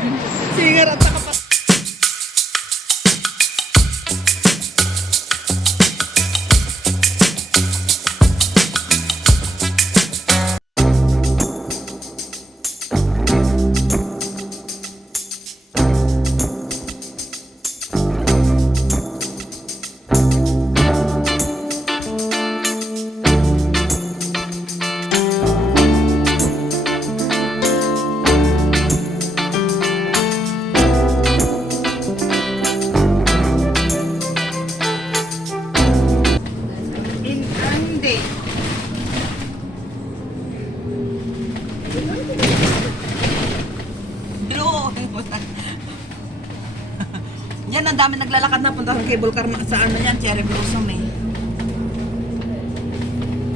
naman. Singer at saka hindi. Pero, yan ang dami naglalakad na punta sa cable car sa ano yan, Cherry Blossom eh.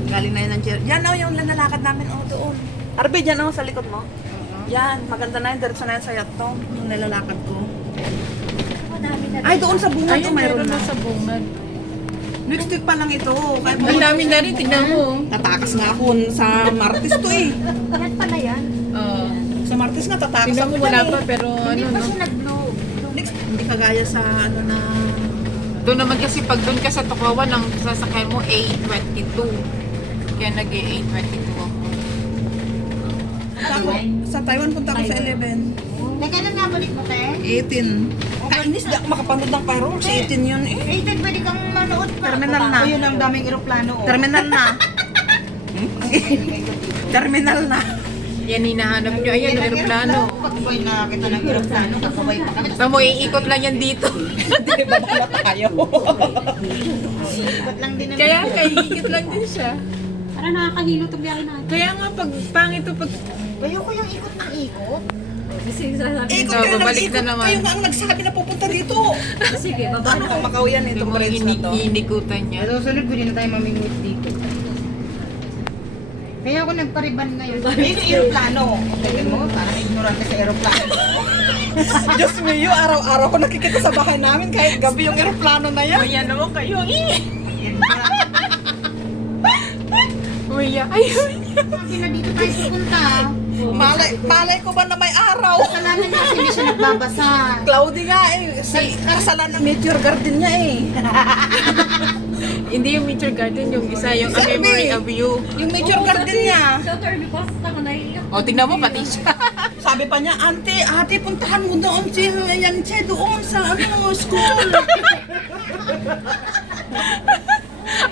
Galing na yun ng Cherry. Yan yung lalakad namin doon. Arbe, dyan sa likod mo. Yan, maganda na yun. Diretso na yan sa yacht yung nilalakad ko. Ay, doon sa bungad Ayun, mayroon meron na. na sa bungad. Next week pa lang ito. Kaya Ang dami na rin, tignan mo. tatakas nga ako sa Martes to eh. Yan pala yan. Oo. Sa Martes nga tatakas Tignan ako mo, wala dyan pa, eh. pero Hindi ano, pa no? siya nag-blow. Next, hindi kagaya sa ano na... Doon naman kasi pag doon ka sa Tokawan, ang sasakay mo A22. Kaya nag-A22 ako. Sa Taiwan punta ako sa 11. Teka lang nga balik mo, te. 18. Kainis, di ako makapanood ng fireworks. 18 yun eh. Eh, te, pwede kang manood pa. Terminal na. Ayun ang daming eroplano. Terminal na. Terminal na. Yan hinahanap nyo. Ayan, aeroplano. Pag boy nakakita ng eroplano, kakabay pa kami. Tama mo, iikot lang yan dito. Hindi ba baka tayo? Ikot lang din naman. Kaya iikot lang din siya. Parang nakakahilo itong biyahe natin. Kaya nga, pag pangit to, pag... Ayoko yung ikot ng ikot. Ikot So, kayo ng babalik ikot. na naman. Kayo nga ang nagsabi na pupunta dito. Sige, Ano kang Macau yan Ito itong mga bridge na to. hinikutan niya. Susunod, pwede na tayo mamingwit dito. Kaya ako nagpariban ngayon. Ayun yung eroplano. Tignan mo, parang ignorante sa eroplano. Diyos mio, araw-araw ko nakikita sa bahay namin kahit gabi yung eroplano na yan. Uya naman kayo. Yan, Uya, ayun. sabi na dito tayo pupunta. Malay ko ba na may araw? Kasalanan niya kasi hindi siya nagbabasa. Cloudy nga eh. Kasalan ng meteor garden niya eh. Hindi yung Nature Garden, yung isa, yung A Sabi. Memory of You. Yung meteor garden niya. O, tingnan mo, pati siya. Sabi pa niya, ate, puntahan mo doon doon sa school.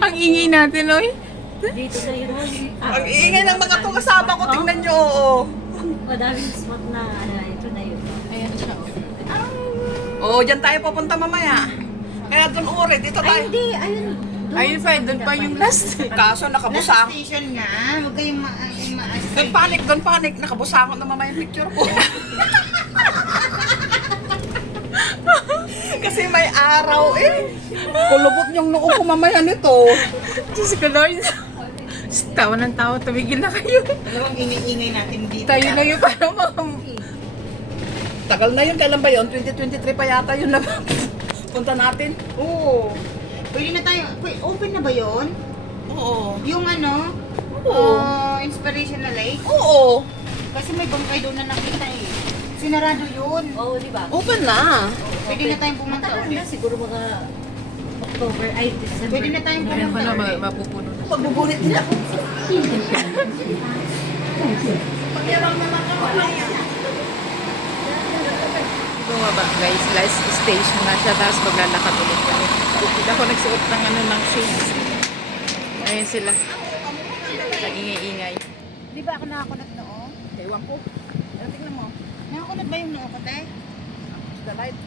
Ang ingay natin, oy. Dito sa yun. Ang iingay ng mga to kasama ko, tingnan niyo, oo. Madaming spot na ito na yun. Ayan siya. Oo, dyan tayo pupunta mamaya. Kaya doon uri, dito Ay, tayo. hindi. Ayun. Ayun pa, doon pa yung last. Kaso Nasa nakabusang. station nga. Huwag kayong Doon panic, nakabusang na mamaya yung picture ko. Kasi may araw eh. Kulubot yung noo ko mamaya nito. Diyos ko, Lord. Tawa ng tawa, tumigil na kayo. Dalawang ingay-ingay natin dito. Tayo na yung parang mga... Tagal na yun, kailan ba yun? 2023 pa yata yun na punta natin. Oo. Pwede na tayo. Open na ba yun? Oo. Yung ano? Oo. Inspirational Lake? Oo. Kasi may bangkay doon na nakita eh. Sinarado yun. Oo, di ba? Open na. Pwede na tayong pumunta Matagal na ulit. siguro mga October, ay December. Pwede na tayong Ayan pumunta pa na, ulit. mapupuno na. Pagbubunit din ako. Pagyabang naman ako. Bumaba, guys. Last station na siya, tapos maglalakad ulit kami. Kita ko nagsuot ng ano ng shades. Ayun sila. Nag-ingay-ingay. Di ba ako nakakunat noo? Ewan ko. Ano tingnan mo? Nakakunat ba yung noo ko, te? The light.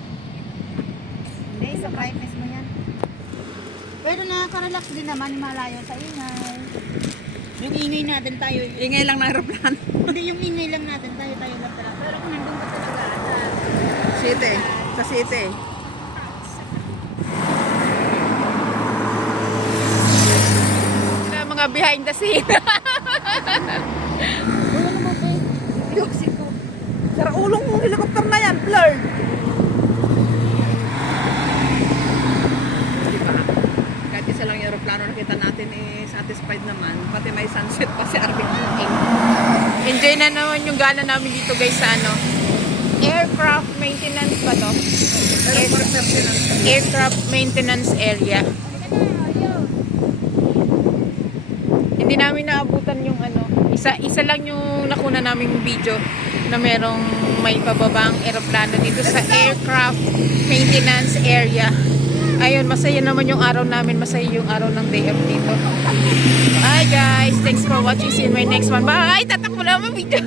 Hindi, sa brightness mo yan. Pero nakaka-relax din naman, malayo sa ingay. Yung ingay natin tayo, Ingay lang ng aeroplano. hindi yung ingay lang natin tayo lang talaga. Pero kung nandun ka talaga, City. Sa city. Sila mga behind the scene. Yosin ko. Sara ulong yung helicopter na yan, blurred. Diba? Kahit isa lang yung aeroplano nakita natin eh, satisfied naman. Pati may sunset pa si Arvin. Enjoy na naman yung gala namin dito guys sa ano. aircraft maintenance ba to? Aircraft maintenance area. Hindi namin naabutan yung ano. Isa lang yung nakuna naming video na merong may pababang eroplano dito sa aircraft maintenance area. Ayun, masaya naman yung araw namin. Masaya yung araw ng day off dito. Bye guys! Thanks for watching. See you in my next one. Bye! Tatakbo naman video.